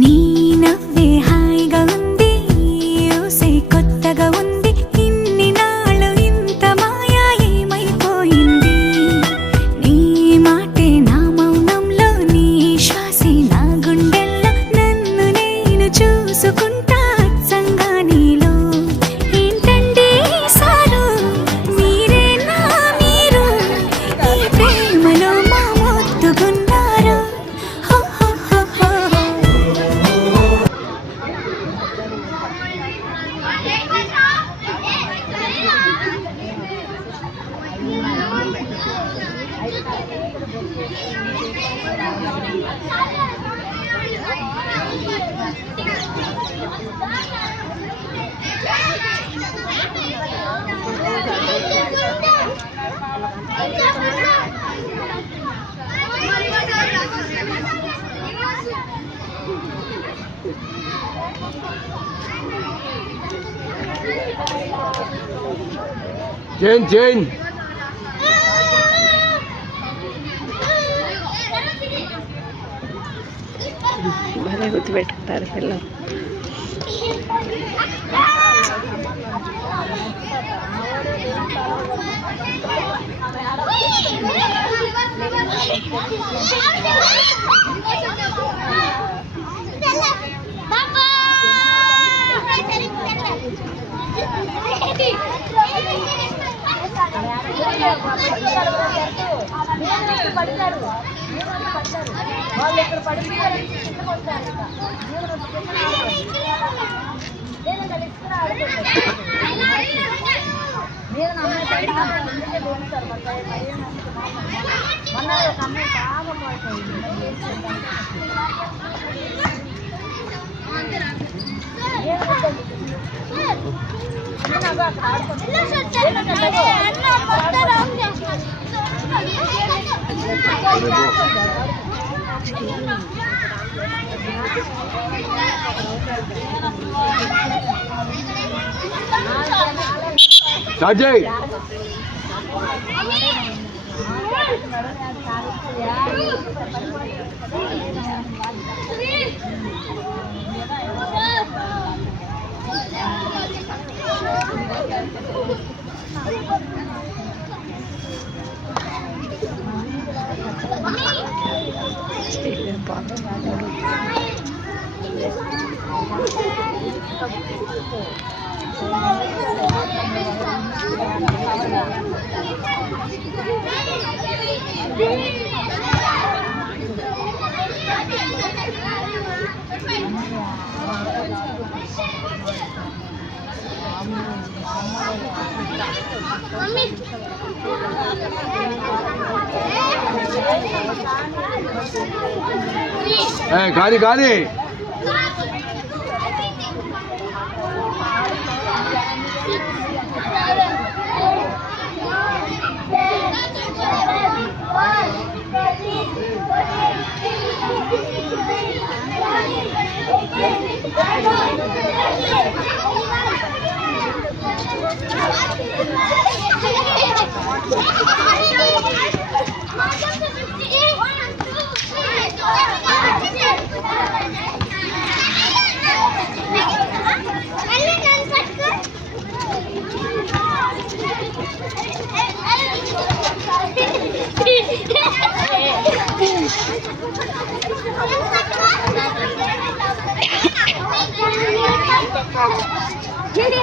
నీ నవ్వే హాయిగా ఉంది, ఊసే కొత్తగా ఉంది. ఇన్ని నాళ్ళు ఇంత మాయా ఏమైపోయింది? నీ మాటే నా మౌనంలో, నీ శ్వాసే నా గుండెల్లో. నన్ను నేను చూసుకుంటా అచ్చంగా నీలో. ఏంటండి సారు, మీరేనా మీరు? ఈ ప్రేమలో మా మొత్తుకున్నారు. హో హో హో హో. జైన్ భలే గుర్తుపెట్టుకుంటారు పిల్లలు. వాళ్ళు ఇక్కడ పడిపోయారు. నేను అమ్మాయి మొన్న ఒక అమ్మాయి బాగా పోయింది. రాజయ్ గాలి గాలి Jadi